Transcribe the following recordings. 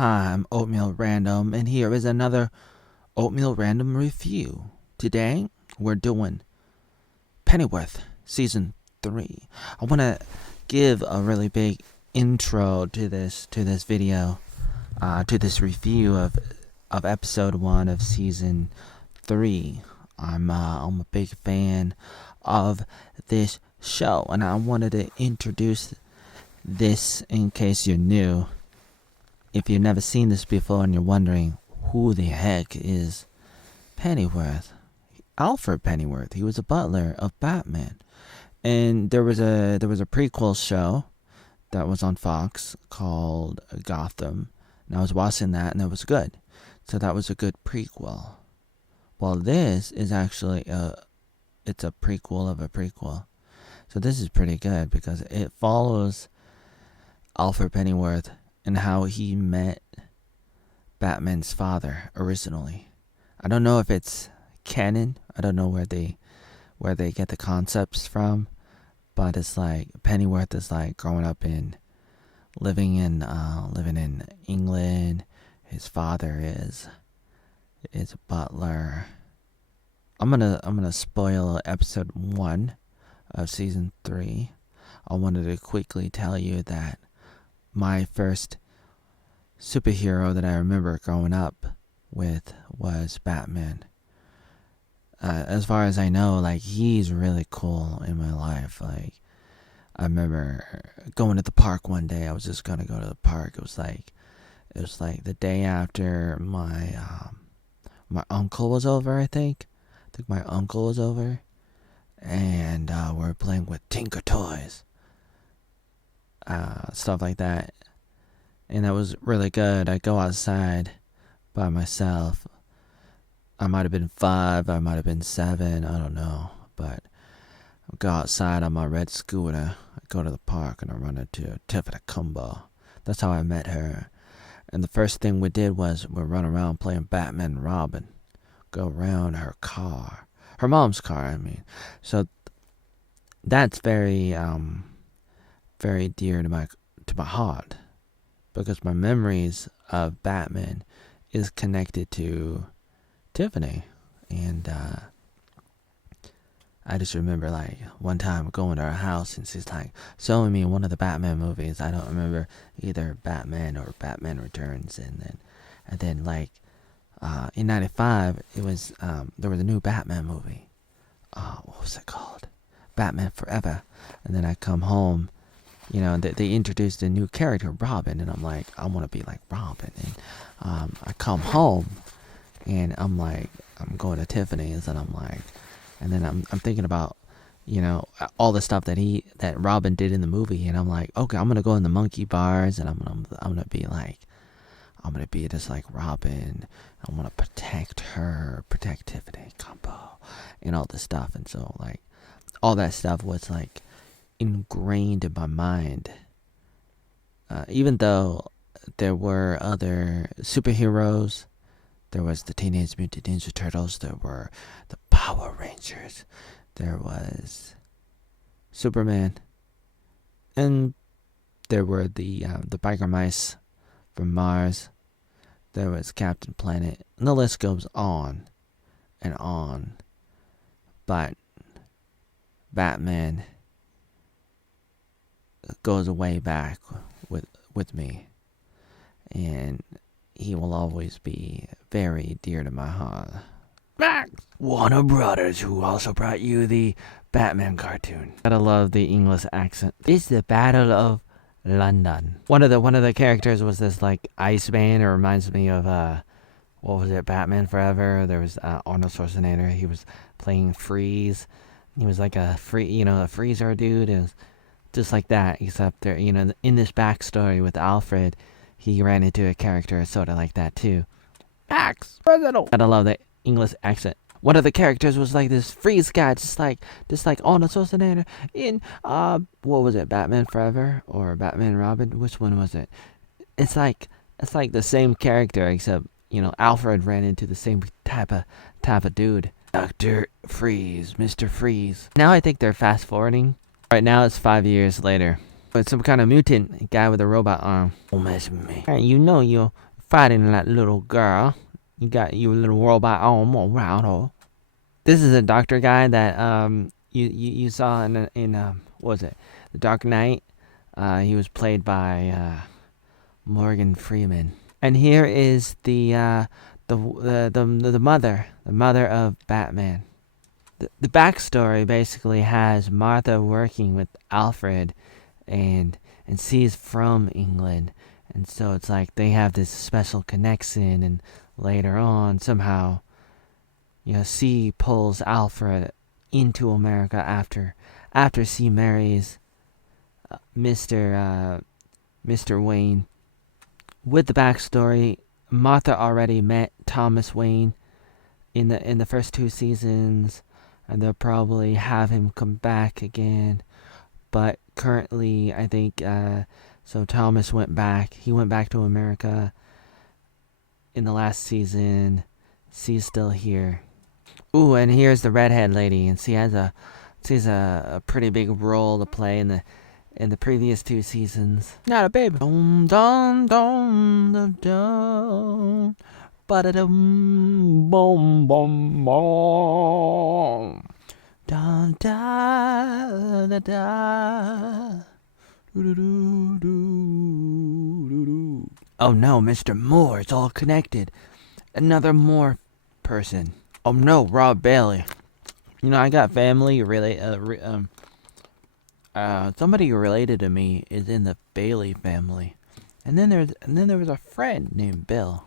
Hi, I'm Oatmeal Random, and here is another Oatmeal Random review. Today, we're doing Pennyworth Season 3. I want to give a really big intro to this video, to this review of Episode 1 of Season 3. I'm a big fan of this show, and I wanted to introduce this in case you're new. If you've never seen this before and you're wondering who the heck is Pennyworth, Alfred Pennyworth, he was a butler of Batman. And there was a prequel show that was on Fox called Gotham, and I was watching that, and it was good. So that was a good prequel. Well, this is actually it's a prequel of a prequel. So this is pretty good because it follows Alfred Pennyworth and how he met Batman's father originally. I don't know if it's canon. I don't know where they get the concepts from, but it's like Pennyworth is like growing up living in England. His father is a butler. I'm gonna spoil episode 1 of season 3. I wanted to quickly tell you that my first superhero that I remember growing up with was Batman. As far as I know, like, he's really cool in my life. Like, I remember going to the park one day. I was just gonna go to the park. It was like the day after my uncle was over. I think my uncle was over, and we were playing with Tinker Toys. Stuff like that, and that was really good. I go outside by myself. I might have been 5, I might have been 7, I don't know, but I go outside on my red scooter. I go to the park and I run into Tiffany Cumbo. That's how I met her. And the first thing we did was we run around playing Batman and Robin, go around her car, her mom's car, I mean. So that's very dear to my heart, because my memories of Batman is connected to Tiffany. And I just remember, like, one time going to her house and she's like showing me one of the Batman movies. I don't remember either Batman or Batman Returns. And then like in '95 it was there was a new Batman movie. What was it called? Batman Forever. And then I come home, you know, they introduced a new character, Robin, and I'm like, I want to be like Robin. And I come home, and I'm like, I'm going to Tiffany's, and I'm like, and then I'm thinking about, you know, all the stuff that Robin did in the movie, and I'm like, okay, I'm gonna go in the monkey bars, and I'm gonna be just like Robin. I want to protect Tiffany Combo, and all this stuff. And so, like, all that stuff was like ingrained in my mind, even though there were other superheroes. There was the Teenage Mutant Ninja Turtles, there were the Power Rangers, there was Superman, and there were the biker mice from Mars. There was Captain Planet, and the list goes on and on. But Batman goes way back with me, and he will always be very dear to my heart. Warner Brothers, who also brought you the Batman cartoon. Gotta love the English accent. This is the Battle of London. One of the characters was this like Iceman. It reminds me of what was it, Batman Forever? There was Arnold Schwarzenegger. He was playing Freeze. He was like a freezer dude. It was just like that, except there, you know, in this backstory with Alfred, he ran into a character sort of like that too. Max President. Gotta love the English accent. One of the characters was like this freeze guy, just like Arnold Schwarzenegger in what was it, Batman Forever or Batman Robin? Which one was it? It's like the same character, except, you know, Alfred ran into the same type of dude. Dr. Freeze, Mr. Freeze. Now I think they're fast forwarding. Right now it's 5 years later. But some kind of mutant guy with a robot arm. Don't mess with me. You know fighting that little girl. You got your little robot arm around her. This is a doctor guy that you saw in what was it, The Dark Knight. He was played by Morgan Freeman. And here is the mother of Batman. The backstory basically has Martha working with Alfred, and she's from England, and so it's like they have this special connection, and later on somehow, she pulls Alfred into America after she marries Mr. Wayne. With the backstory, Martha already met Thomas Wayne in the first 2 seasons, and they'll probably have him come back again. But currently, I think so. Thomas went back. He went back to America in the last season. She's still here. Ooh, and here's the redhead lady, and she's a pretty big role to play in the previous 2 seasons. Not a baby. Dum dum dum dum dum. Ba-da-dum, boom, boom, boom. Da da da da. Oh no, Mr. Moore, it's all connected. Another Moore person. Oh no, Rob Bailey. I got family somebody related to me is in the Bailey family. And then there was a friend named Bill.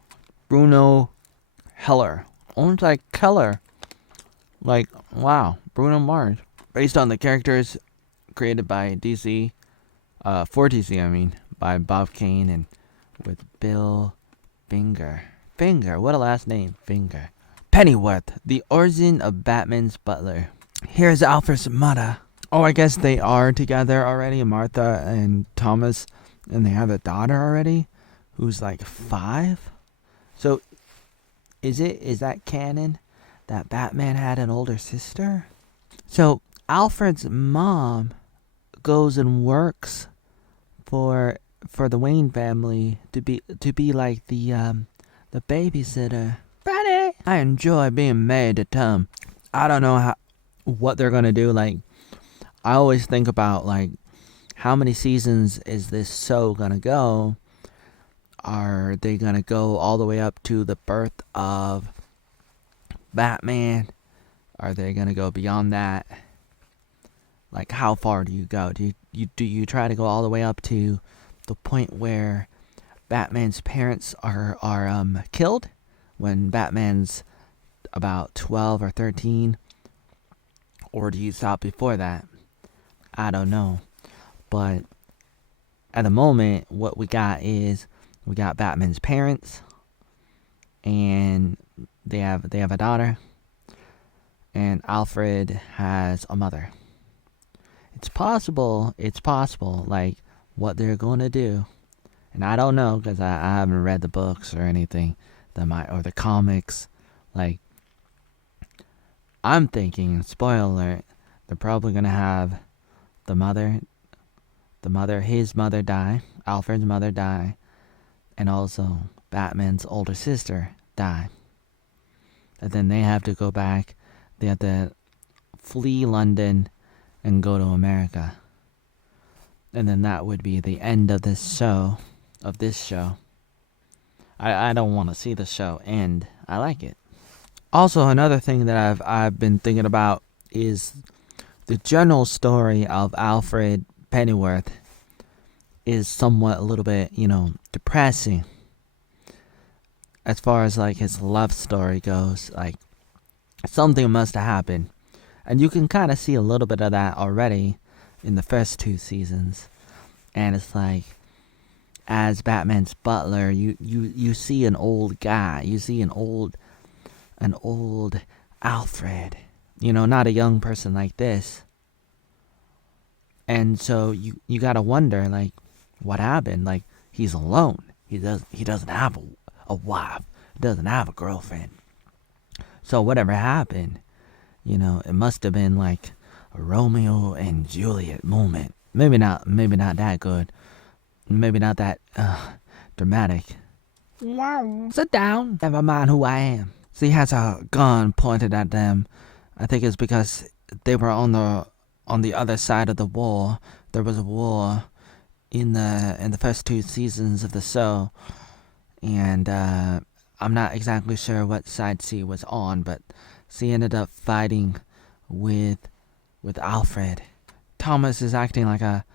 Bruno Heller. Almost like Keller. Like, wow, Bruno Mars. Based on the characters created by DC, for DC, by Bob Kane and with Bill Finger. Finger, what a last name, Finger. Pennyworth, the origin of Batman's butler. Here's Alfred's mother. Oh, I guess they are together already, Martha and Thomas, and they have a daughter already, who's like 5. So, is that canon that Batman had an older sister? So, Alfred's mom goes and works for the Wayne family to be like the babysitter. Daddy, I enjoy being MarthaTom. I don't know what they're gonna do. Like, I always think about like, how many seasons is this show gonna go? Are they gonna go all the way up to the birth of Batman? Are they gonna go beyond that? Like, how far do you go? Do you try to go all the way up to the point where Batman's parents are killed when Batman's about 12 or 13? Or do you stop before that? I don't know. But at the moment, what we got is we got Batman's parents, and they have a daughter, and Alfred has a mother. It's possible, like, what they're going to do. And I don't know, because I haven't read the books or anything, or the comics. Like, I'm thinking, spoiler alert, they're probably going to have his mother die, Alfred's mother die, and also Batman's older sister die. And then they have to go back, they have to flee London and go to America. And then that would be the end of this show. I don't want to see the show end. I like it. Also, another thing that I've been thinking about is the general story of Alfred Pennyworth is somewhat a little bit, depressing. As far as like his love story goes, like something must have happened. And you can kind of see a little bit of that already in the first 2 seasons. And it's like, as Batman's butler, you see an old guy. You see an old Alfred. Not a young person like this. And so you gotta wonder, like, what happened? Like, he's alone. He doesn't have a wife. He doesn't have a girlfriend. So whatever happened, it must have been like a Romeo and Juliet moment. Maybe not that good. Maybe not that dramatic. Wow. Sit down. Never mind who I am. So he has a gun pointed at them. I think it's because they were on the other side of the war. There was a war in the first 2 seasons of the show, and I'm not exactly sure what side she was on, but she ended up fighting with Alfred. Thomas is acting like a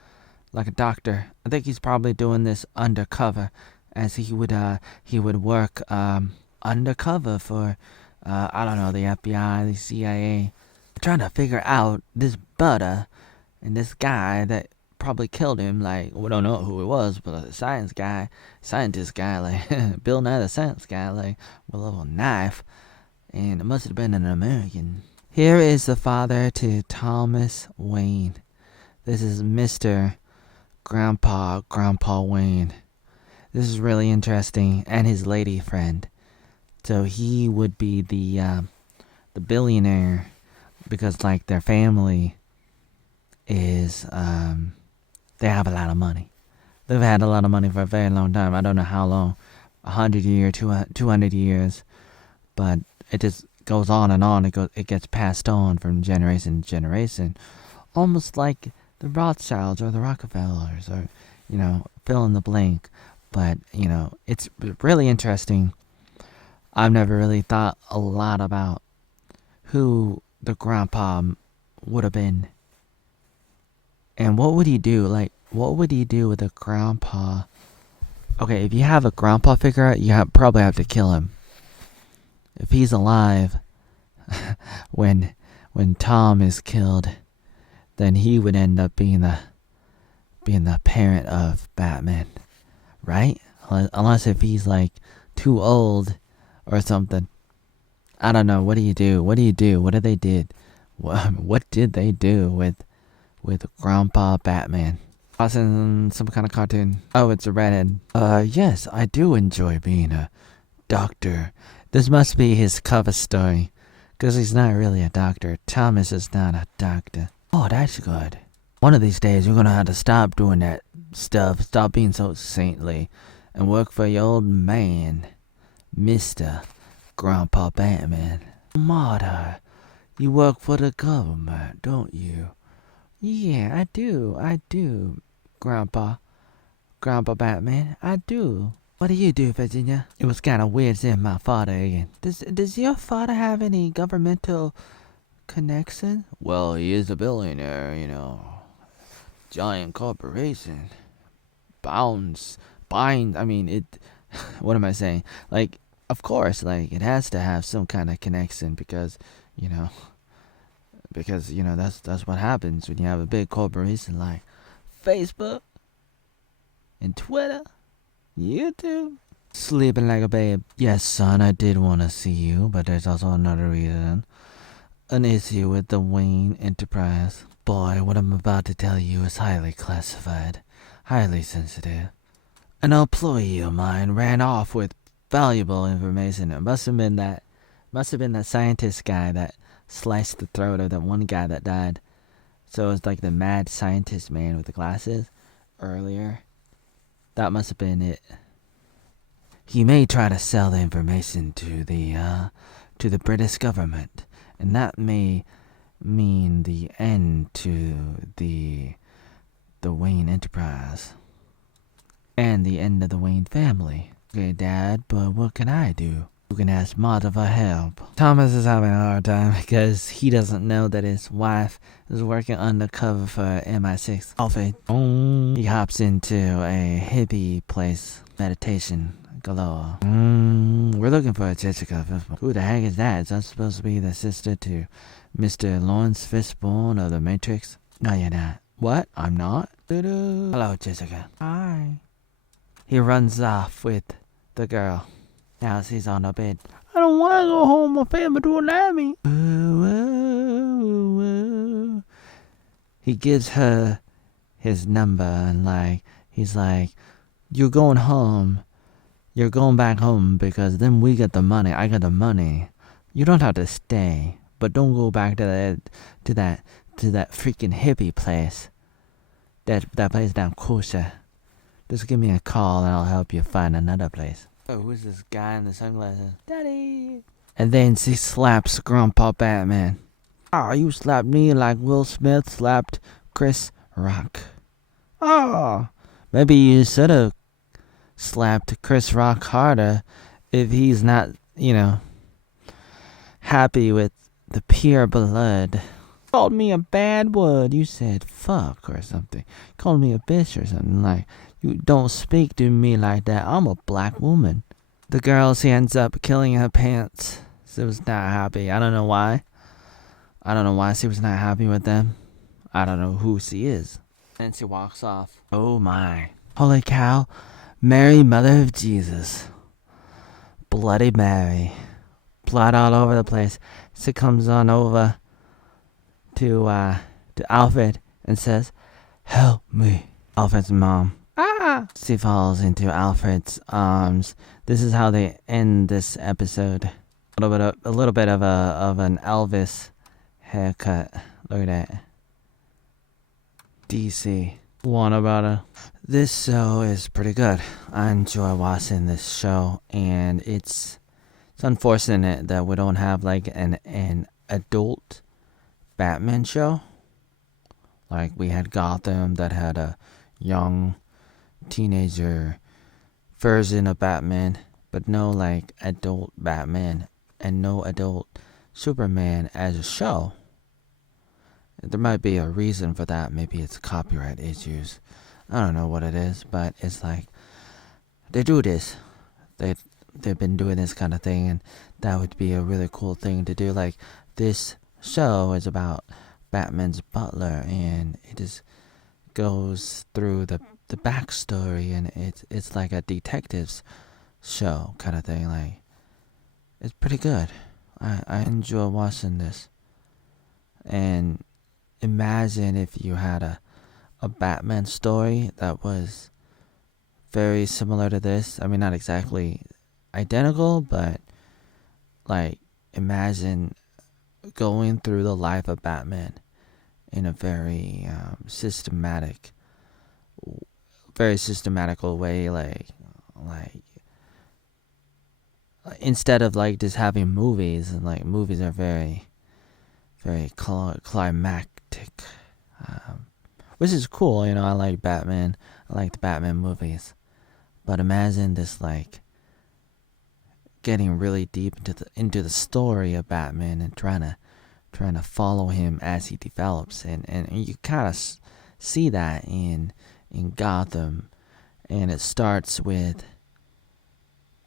doctor. I think he's probably doing this undercover, as he would work undercover for I don't know, the FBI, the CIA, trying to figure out this Butler and this guy that probably killed him. Like, we don't know who it was, but a scientist guy, like Bill Nye the Science Guy, like with a little knife, and it must have been an American. Here is the father to Thomas Wayne. This is Mr. Grandpa Wayne. This is really interesting, and his lady friend. So he would be the billionaire, because like their family is they have a lot of money. They've had a lot of money for a very long time. I don't know how long, 100 years, 200 years, but it just goes on and on. It gets passed on from generation to generation, almost like the Rothschilds or the Rockefellers, or fill in the blank. But it's really interesting. I've never really thought a lot about who the grandpa would have been, and what would he do. Like, what would he do with a grandpa? Okay, if you have a grandpa figure, you probably have to kill him. If he's alive, when Tom is killed, then he would end up being the parent of Batman, right? Unless if he's like too old or something. I don't know. What do you do? What did they did? What did they do with Grandpa Batman? Watching some kind of cartoon. Oh, it's a redhead. Yes, I do enjoy being a doctor. This must be his cover story, because he's not really a doctor. Thomas is not a doctor. Oh, that's good. One of these days, you're gonna have to stop doing that stuff. Stop being so saintly, and work for your old man, Mr. Grandpa Batman. Martha, you work for the government, don't you? Yeah, I do, Grandpa Batman, I do. What do you do, Virginia? It was kind of weird seeing my father again. Does your father have any governmental connection? Well, he is a billionaire, giant corporation. I mean, it. What am I saying? Like, of course, like, it has to have some kind of connection, because that's what happens when you have a big corporation like Facebook and Twitter, YouTube. Sleeping like a babe. Yes, son, I did want to see you, but there's also another reason. An issue with the Wayne Enterprise. Boy, what I'm about to tell you is highly classified, highly sensitive. An employee of mine ran off with valuable information. It must have been that scientist guy that sliced the throat of that one guy that died. So it's like the mad scientist man with the glasses earlier. That must have been it. He may try to sell the information to the British government, and that may mean the end to the Wayne Enterprise and the end of the Wayne family. Okay, Dad, but what can I do? You can ask Martha for help. Thomas is having a hard time because he doesn't know that his wife is working undercover for MI6. Alfred, he hops into a hippie place, meditation galore. We're looking for a Jessica Fishburne. Who the heck is that? Is that supposed to be the sister to Mr. Lawrence Fishburne of The Matrix? No, you're not. What? I'm not? Doo-doo. Hello, Jessica. Hi. He runs off with the girl. Now she's on the bed. I don't want to go home. My family don't like me. He gives her his number, and he's like, you're going home. You're going back home, because then we get the money. I get the money. You don't have to stay, but don't go back to that freaking hippie place. That place down Kusha. Just give me a call and I'll help you find another place. Oh, who's this guy in the sunglasses? Daddy! And then she slaps Grandpa Batman. Oh, you slapped me like Will Smith slapped Chris Rock. Oh, maybe you should have slapped Chris Rock harder if he's not, happy with the pure blood. Called me a bad word. You said fuck or something. Called me a bitch or something. Like, you don't speak to me like that. I'm a black woman. The girl, she ends up killing her pants. She was not happy. I don't know why. I don't know why she was not happy with them. I don't know who she is. And she walks off. Oh my. Holy cow. Mary, Mother of Jesus. Bloody Mary. Blood all over the place. She comes on over to Alfred and says, help me. Alfred's mom. Ah! She falls into Alfred's arms. This is how they end this episode. A little bit of an Elvis haircut. Look at that. DC. Warner Brother. This show is pretty good. I enjoy watching this show, and it's unfortunate that we don't have like an adult Batman show. Like we had Gotham that had a young teenager version of Batman, but no like adult Batman and no adult Superman as a show. There might be a reason for that. Maybe it's copyright issues. I don't know what it is, but it's like they do this. They've been doing this kind of thing, and that would be a really cool thing to do. Like this show is about Batman's butler, and it just goes through the backstory, and it's like a detective's show kind of thing. Like it's pretty good. I enjoy watching this. And imagine if you had a Batman story that was very similar to this. I mean, not exactly identical, but like imagine going through the life of Batman in a very systematical way. Like instead of like just having movies, and like movies are very climactic, which is cool. I like Batman. I like the Batman movies, but imagine this like getting really deep into the story of Batman and trying to follow him as he develops, and you kind of see that in Gotham, and it starts with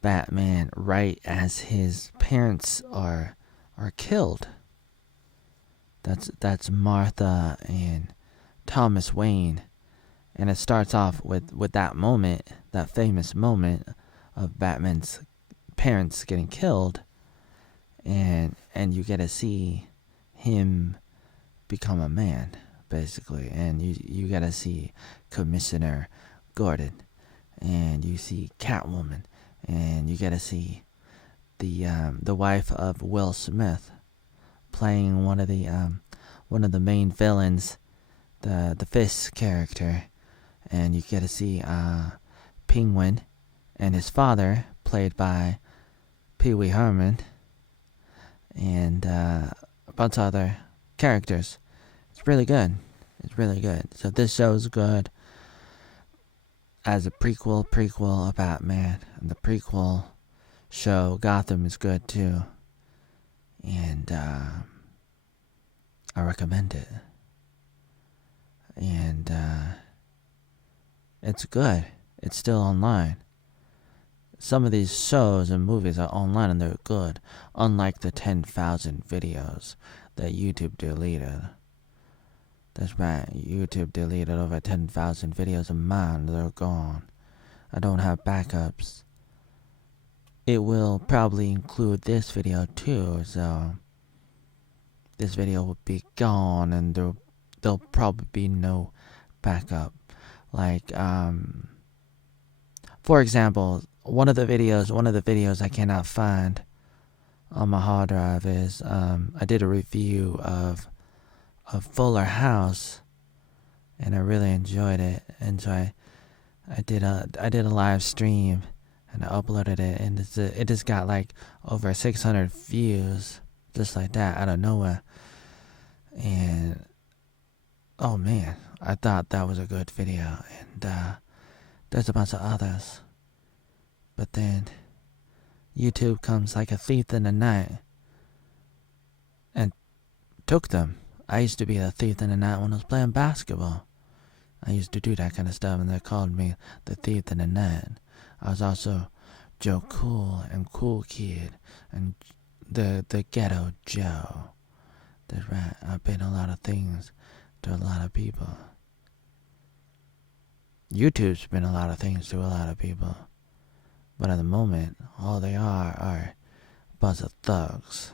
Batman right as his parents are killed. That's Martha and Thomas Wayne, and it starts off with that moment, that famous moment of Batman's parents getting killed, and you get to see him become a man, basically, and you get to see Commissioner Gordon, and you see Catwoman, and you get to see the wife of Will Smith playing one of the main villains, the Fist character, and you get to see Penguin and his father, played by Pee Wee Herman, and a bunch of other characters. It's really good. So this show is good as a prequel of Batman, and the prequel show Gotham is good too, and I recommend it. And it's good. It's still online. Some of these shows and movies are online and they're good, unlike the 10,000 videos that YouTube deleted. That's right, YouTube deleted over 10,000 videos of mine. They're gone. I don't have backups. It will probably include this video too, so this video will be gone, and there'll probably be no backup. Like, for example, one of the videos I cannot find on my hard drive is I did a review of Fuller House, and I really enjoyed it, and so I did a live stream and I uploaded it, and it just got like over 600 views, just like that, out of nowhere. And oh man, I thought that was a good video, and there's a bunch of others. But then YouTube comes like a thief in the night and took them. I used to be a thief in the night when I was playing basketball. I used to do that kind of stuff, and they called me the thief in the night. I was also Joe Cool and Cool Kid and the Ghetto Joe. That's right. I've been a lot of things to a lot of people. YouTube's been a lot of things to a lot of people. But at the moment, all they are a bunch of thugs.